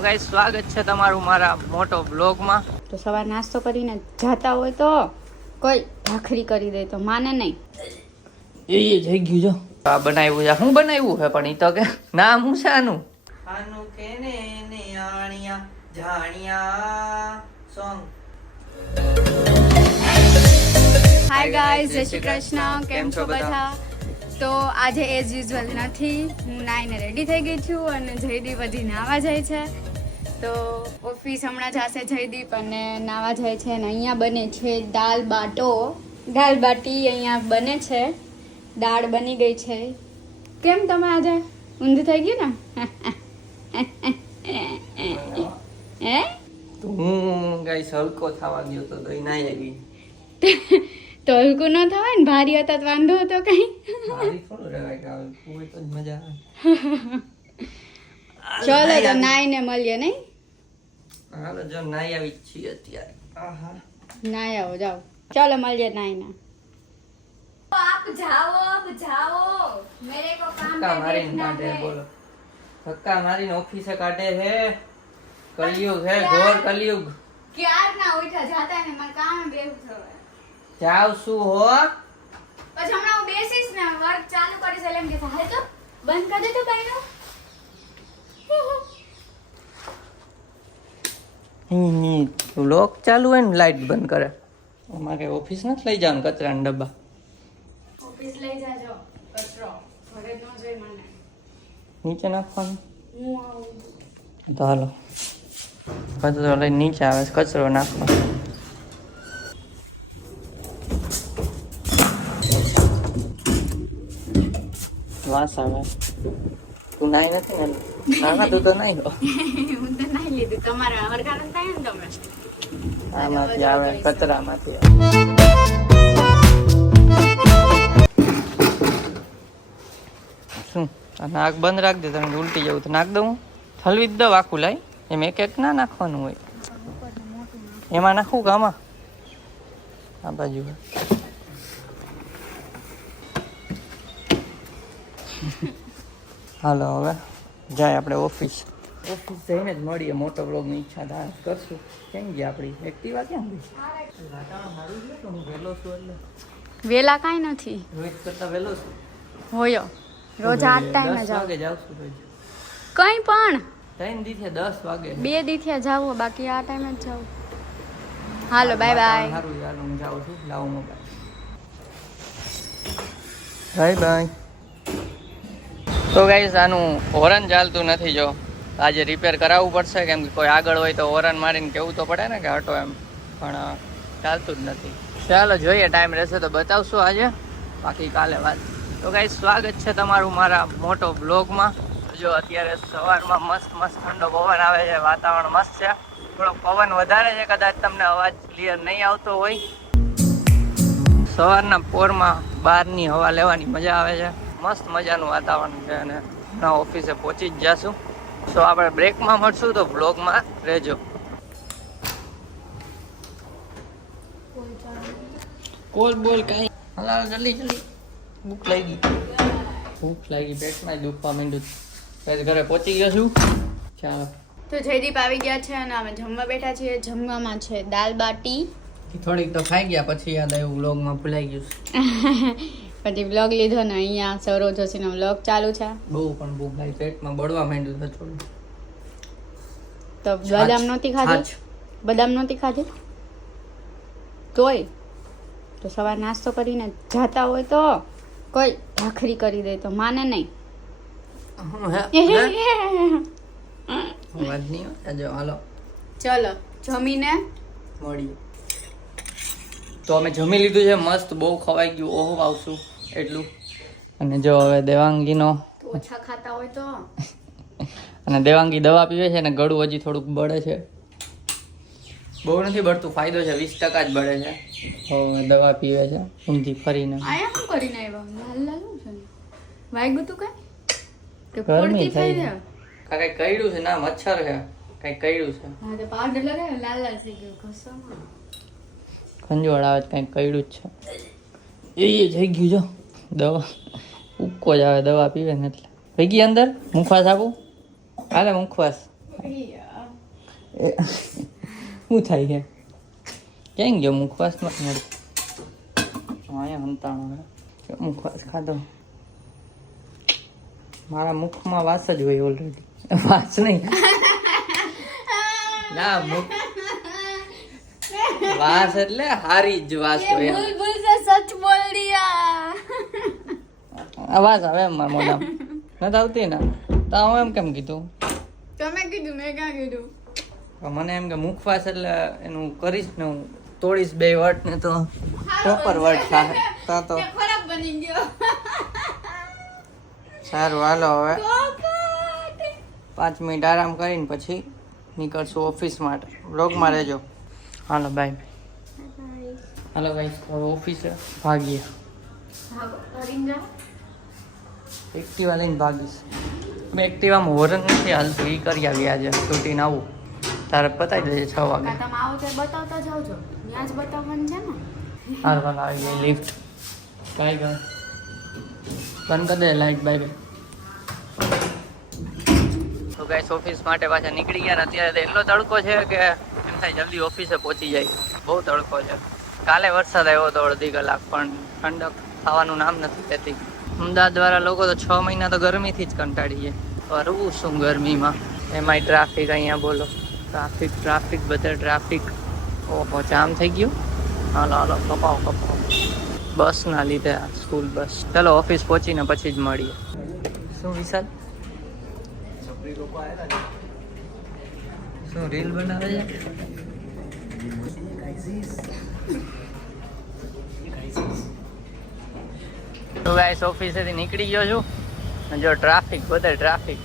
તો ગાઈસ સ્વાગત છે તમારું મારા મોટો બ્લોગમાં. તો સવાર નાસ્તો કરીને જાતા હોય તો કોઈ ભાખરી કરી દે તો માને નહીં. એ જઈ ગયું જો આ બનાવ્યું છે. હું બનાવ્યું છે પણ ઈ તો કે નામ હું છે આનું કે ને આણિયા જાણિયા સોંગ. હાય ગાઈઝ, જય શ્રી કૃષ્ણ. કેમ છો બધા? તો આજે એઝ યુઝ્યુઅલ નથી, હું નાઈને રેડી થઈ ગઈ છું અને જયદીપ હજી નાવા જાય છે. તો ઓફિસ હમણાં જશે જયદીપ અને નાવા જાય છે. અને અહીંયા બને છે દાલ બાટી અહીંયા બને છે. દાળ બની ગઈ છે. કેમ તમે આજે ઊંધું થઈ ગયું ને? હે તો હું ગાઈસ હલકો થવા ગયો તો દઈ ના આવી. તો હલકું ન થવાય ને, ભારી હતા તો વાંધો હતો કઈ? મારી થોડું રહેવાય કે આવે કોઈ તો જ મજા આવે. ચલો તો નાઈને મળીએ નહીં? હાલો જો નાઈ આવી છીએ અત્યારે. આહા નાઈ આવો, જાઓ. ચલો મળીએ નાઈને. आप जाओ मेरे को काम ધક્કા મારીને કાઢે બોલો. ધક્કા મારીને ઓફિસે કાઢે છે. કલયુગ હે, ઘોર કલયુગ. ક્યાર ના ઉઠા જાતા ને માર કામ બેહું થવા. જાવ શું હો? પછી હમણાં હું બેસીશ ને વર્ક ચાલુ કરીશ એટલે એમ કે હાલ તો બંધ કરી દે તો કાઈનો. લોક ચાલુ હોય ને લાઈટ બંધ કરે. અમારે ઓફિસ નથી લઈ જવાનું કચરાના ડબ્બા. ઓફિસ લઈ જાજો કચરો ઘરે ન જોઈ મને. નીચે નાખવાનું હું આવું તો હાલો. કચરો લઈને નીચે આવે છે, કચરો નાખવા. વાસ આવે. તું નાઈ નથી ને? ના તું તો નાઈ લો. હું તો નાઈ લીધું. તમારા હરગાનું થાય ને તમે. આમાંથી આવે, કચરામાંથી આવે. શું આ નાક બંધ રાખ દે, તને ઉલટી જવું તો નાખ દઉં. હલવી જ દઉં આખું લાઈ. એમ એક એક ના નાખવાનું હોય. એમાં નાખું કે આમાં? આ બાજુ. હાલો હવે જાય આપણે ઓફિસ જઈને જ મળીએ. મોટો બ્લોગની ઈચ્છા થાય કરશું. કેમ ગયા આપણી એક્ટિવા ક્યાં ગઈ? વાતાવરણ સારું છે તો હું વહેલો છું એટલે. વેલા કાઈ નથી. રોજ કરતા વહેલો છું. હોયો રોજ આ ટાઈમે 10 જાવ. વાગે જાઉં છું રોજ. કઈ પણ 3 દી થયા 10 વાગે. 2 દી થયા જાવ, બાકી આ ટાઈમે જ જાવ. હાલો બાય બાય. સારું યાર હું જાઉં છું. લાવો મોબાઈલ. Bye bye. તો ગાઈસ આનું હોરન ચાલતું નથી. જો આજે રિપેર કરાવવું પડશે, કેમ કે કોઈ આગળ હોય તો હોરન મારીને કહેવું તો પડે ને કે હટો એમ, પણ ચાલતું જ નથી. ચાલો જોઈએ, ટાઈમ રહેશે તો બતાવશું આજે, બાકી કાલે વાત. તો ગાઈસ સ્વાગત છે તમારું મારા મોટો બ્લોગમાં. જો અત્યારે સવારમાં મસ્ત ઠંડો પવન આવે છે, વાતાવરણ મસ્ત છે. થોડો પવન વધારે છે, કદાચ તમને અવાજ ક્લિયર નહીં આવતો હોય. સવારના પોરમાં બહારની હવા લેવાની મજા આવે છે. મસ્ત મજાનું વાતાવરણ છે અને હમણાં ઓફિસે પહોંચી જ જશું. તો આપણે બ્રેકમાં મળશું, તો બ્લોગમાં રહેજો. કોલ બોલ કઈ હાલ જલ્દી ભૂખ લાગી પેટમાં દુખવા માંડ્યું. ઘરે પહોંચી ગયો છું. ચાલો તો જયદીપ આવી ગયા છે અને અમે જમવા બેઠા છીએ. જમવામાં છે દાલ બાટી. થોડીક તો ખાઈ ગયા, પછી યાદ આવ્યું વ્લોગમાં ભૂલાઈ ગયું. પછી વ્લોગ લીધો ને અહીંયા સૌરવ જોશીનો વ્લોગ ચાલુ છે. બહુ પણ ભૂખ લાગી, પેટમાં બળવા માંડ્યું છે થોડું. તો બદામ નહોતી ખાધી? બદામ નહોતી ખાધી તોય તો સવાર નાસ્તો કરીને જાતા હોય તો કોઈ ભાખરી કરી દે તો માને નહીં. વાત નહીં હોય. હાલો ચલો જમીને મળીએ. તો અમે જમી લીધું છે મસ્ત, બહુ ખવાઈ ગયું. ઓહો આવશું એટલું. અને જો હવે દેવાંગીનો ઓછા ખાતા હોય તો અને દેવાંગી દવા પીવે છે અને ગળું હજી થોડુંક બળે છે. બહુ નથી બળતું, ફાયદો છે, 20% જ બળે છે. હવે દવા પીવે છે ઊંધી ફરીને. આયા શું કરીને આવ્યા? લાલ લાલ છે ને વાગ્યું તું કઈ કે ગરમી ફોડતી થઈ થઈ. જાય? કઈ કઈડું છે ના, મચ્છર છે કઈ કઈડું છે. હા તો પાવડર લગાવે લાલ લાલ થઈ ગયું ઘસવામાં. ખંજવાળ આવે કઈ કઈડું જ છે. એ જઈ ગયું જો દવા. ઉક્કો જ આવે દવા પીવે ને એટલે. ભેગી અંદર મુખવાસ આપું? હાલે મુખવાસ. શું થાય છે ક્યાં ગયો મુખવાસ નથી મળ્યો અહીંયા હંતાણો હે મુખવાસ ખાધો મારા મુખમાં વાસ જ હોય ઓલરેડી વાસ નહીં ના મુખ વાસ એટલે હારી જ વાસ હોય ભૂલ ભૂલ સે સચ બોલ દિયા આવાજ આવે એમ મારા મોઢામાં નથી આવતી ને તો હું એમ કેમ કીધું તમે કીધું મેં ક્યાં કીધું મને એમ કે મુખવાસ એટલે એનું કરીશ ને હું તોડીશ બે વર્ડ ને તો પ્રોપર વર્ડ થાય તો ખરાબ બની ગયો સારું હાલો હવે 5 મિનિટ આરામ કરીને પછી નીકળશું ઓફિસ માટે વ્લોગમાં રહેજો હાલો બાય હાલો ગાઈસ હવે ઓફિસે ભાગીએ એક્ટિવા લઈને ભાગીશ મેં એક્ટિવામાં હોરન નથી હાલતું એ કરી આવી આજે છૂટીને આવું તારે પતાવી દેજે 6 વાગે તમે આવો તો બતાવતા જાવ છો ત્યાં જ બતાવવાનું છે ને હાલ હાલ આવી ગઈ લિફ્ટ કાંઈ ગણ બંધ કરી દે લાઈટ બાય બાય તો ગાઈસ ઓફિસ માટે પાછા નીકળી ગયા ને અત્યારે તો એટલો તડકો છે કે એમ થાય જલ્દી ઓફિસે પહોંચી જાય બહુ તડકો છે કાલે વરસાદ આવ્યો હતો અડધી કલાક પણ ઠંડક થવાનું નામ નથી લેતી અમદાવાદ વાળા લોકો તો 6 મહિના તો ગરમીથી જ કંટાળી જાય ફરવું શું ગરમીમાં એમાંય ટ્રાફિક અહીંયા બોલો ટ્રાફિક બધા ટ્રાફિક ઓહો જામ થઈ ગયું હાલો હાલો કપાવો બસના લીધે આ સ્કૂલ બસ ચાલો ઓફિસ પહોંચીને પછી જ મળીએ શું વિશાલ શું રીલ બનાવે છે તો ગાઈસ ઓફિસેથી નીકળી ગયો છું જો ટ્રાફિક બધે ટ્રાફિક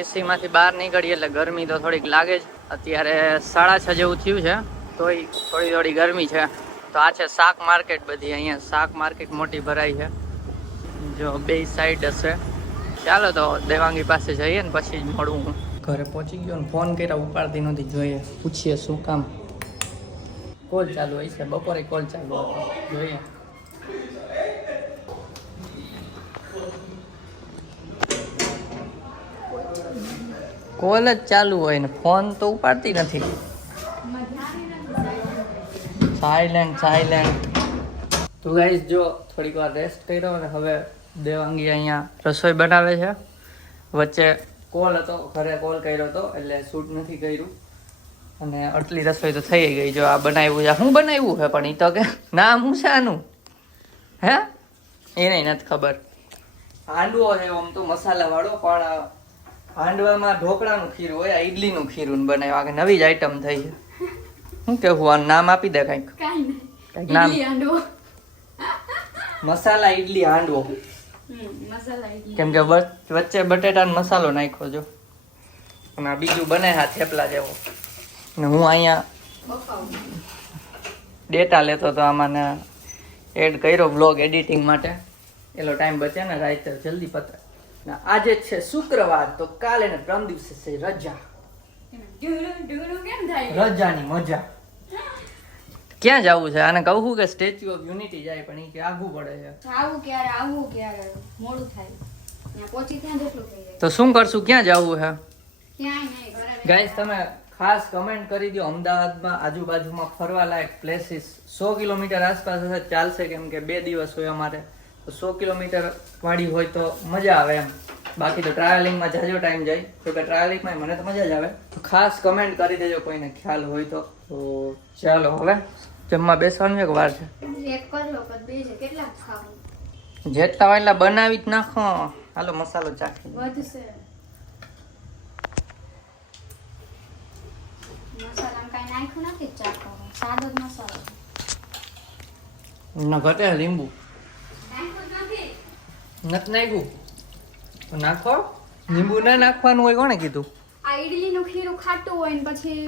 એસી માંથી બહાર નીકળી એટલે ગરમી તો થોડીક લાગે જ અત્યારે 6:30 જેવું થયું છે તોય થોડી ગરમી છે તો આ છે શાક માર્કેટ બધી અહીંયા શાક માર્કેટ મોટી ભરાઈ છે જો બે સાઈડ હશે ચાલો તો દેવાંગી પાસે જઈએ ને પછી જ મળું હું ઘરે પહોંચી ગયો ને ફોન કર્યા ઉપાડતી નથી જોઈએ પૂછીએ શું કામ કોલ ચાલુ હોય છે બપોરે કોલ ચાલુ હતો જોઈએ કોલ જ ચાલુ હોય ને ફોન તો ઉપાડતી નથી સાયલેન્ટ તો ગાઈસ જો થોડીક વાર રેસ્ટ કર્યો અને હવે દેવાંગી અહીંયા રસોઈ બનાવે છે વચ્ચે કોલ હતો ઘરે કોલ કર્યો હતો એટલે શૂટ નથી કર્યું અને આટલી રસોઈ તો થઈ ગઈ જો આ બનાવ્યું છે શું બનાવ્યું છે પણ એ તો કે નામ શું છે આનું હે એને નથી ખબર હાંડવો છે આમ તો મસાલા વાળો પણ હાંડવામાં ઢોકળાનું ખીરું હોય ઈડલીનું ખીરું બનાવ્યું આ નવી જ આઈટમ થઈ છે શું કેવું આ નામ આપી દે કંઈક નામ મસાલા ઈડલી હાંડવો કેમ કે વચ્ચે બટેટાનો મસાલો નાખ્યો જો અને આ બીજું બને હા થેપલા જેવો ને હું અહીંયા ડેટા લેતો તો આમાં એડ કર્યો બ્લોગ એડિટિંગ માટે એટલો ટાઈમ બચે ને રાતે જલ્દી પતે આજે છે શુક્રવાર તો કાલે ને પરમ દિવસે છે રજા રજાની મજા ક્યાં જવું છે આને કહું કે સ્ટેચ્યુ ઓફ યુનિટી જાય પણ એ કે આઘું પડે છે આવું ક્યારે મોડું થાય ત્યાં પહોંચી ત્યાં જેટલું થઈ જાય તો શું કરશું ક્યાં જવું છે ક્યાંય નહીં ઘરે ગાઈસ તમે ખાસ કમેન્ટ કરી દો અમદાવાદમાં આજુબાજુમાં ફરવા લાયક પ્લેસીસ 100 કિલોમીટર આસપાસ હશે ચાલશે કેમ કે 2 દિવસ હોય અમારે તો 100 કિલોમીટર વાળી હોય તો મજા આવે એમ બાકી તો ટ્રાવેલિંગમાં જાજો ટાઈમ જાય તો કે ટ્રાવેલિંગમાં મને તો મજા જ આવે તો ખાસ કમેન્ટ કરી દેજો કોઈને ખ્યાલ હોય તો ચાલો હવે જમવા બેસવાનું એક વાર છે એક કરલો પર બે છે કેટલા ખાવું જેટલા વાયલા બનાવી જ નાખો હાલો મસાલો ચાખી વધશે મસાલામાં કાંઈ નાખ્યું નથી ચાખો સાદો જ મસાલો ના ઘટે લીંબુ નાખ્યું નથી નાખ્યું તો નાખો લીંબુ ના નાખવાનું હોય કોણે કીધું આ ઈડલીનું ખીરું ખાટું હોય ને પછી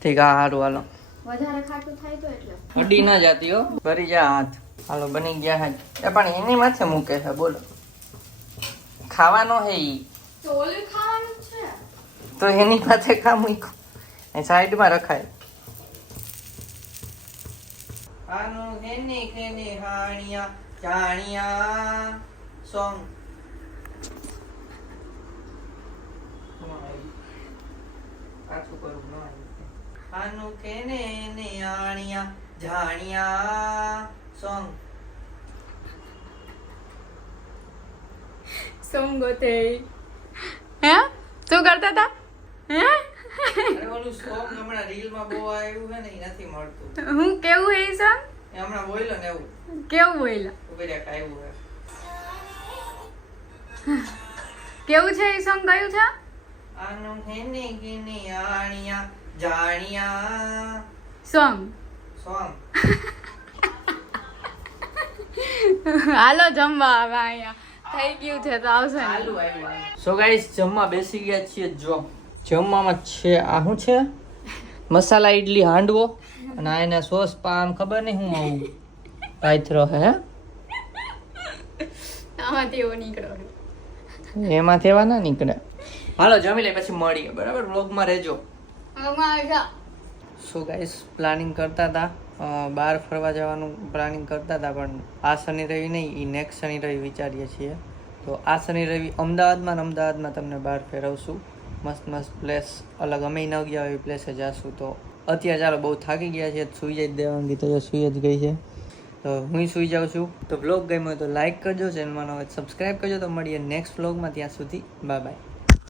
ઠીક હા સારું હાલો વધારે ખાટું થાય તો એટલે અડી ના જાતી હો ભરી જા હાથ હાલો બની ગયા હાથ એ પણ એની માથે મૂકે છે બોલો ખાવાનો હે ઈ તો ઓલું ખાવાનું જ છે તો એની માથે ખા મૂકો એ સાઈડમાં રખાય આનું હેને ખેને હાણિયા ચાણિયા સોંગ પાછું કરું ન આનું કેને ને આણિયા જાણિયા સોંગ સોંગ ગોતે હે શું કરતા હતા હે અરે ઓલું સોંગ હમણાં રીલમાં બહુ આવ્યું છે ને એ નથી મળતું હું કેવું હે ઈ સોંગ એ હમણાં બોલ્યો ને એવું કેવું બોલ્યા ઉભી રહ્યા આવ્યું છે કેવું છે ઈ સોંગ કયું છે આનું કેને કેને આણિયા જાણિયા સોંગ સોંગ હાલો જમવા હવે અહીંયા થઈ ગયું છે તો આવશે ને. ચાલુ આવ્યું સો ગાઈસ જમવા બેસી ગયા છીએ જો જમવામાં છે આ શું છે મસાલા ઈડલી હાંડવો અને આ એના સોસ પામ ખબર નહીં હું આવું પાથરો હે આમાંથી એવો નીકળો એમાં તેવા ના નીકળે હાલો જમી લે પછી મળીએ બરાબર વ્લોગમાં રહેજો સો ગાઈસ પ્લાનિંગ કરતા હતા બહાર ફરવા જવાનું પ્લાનિંગ કરતા હતા પણ આ શનિ રવિ નહીં એ નેક્સ્ટ શનિ રવિ વિચારીએ છીએ તો આ શનિ રવિ અમદાવાદમાં તમને બહાર ફેરવશું મસ્ત મસ્ત પ્લેસ અલગ અમે ન ગયા એવી પ્લેસે જઈશું તો અત્યારે ચાલો બહુ થાકી ગયા છે સુઈ જાય દેવાંગી તો સુઈ જ ગઈ છે તો હું સુઈ જાઉં છું તો વ્લોગ ગમ્યો હોય તો લાઈક કરજો ચેનલમાં સબસ્ક્રાઈબ કરજો તો મળીએ નેક્સ્ટ વ્લોગમાં ત્યાં સુધી બાય બાય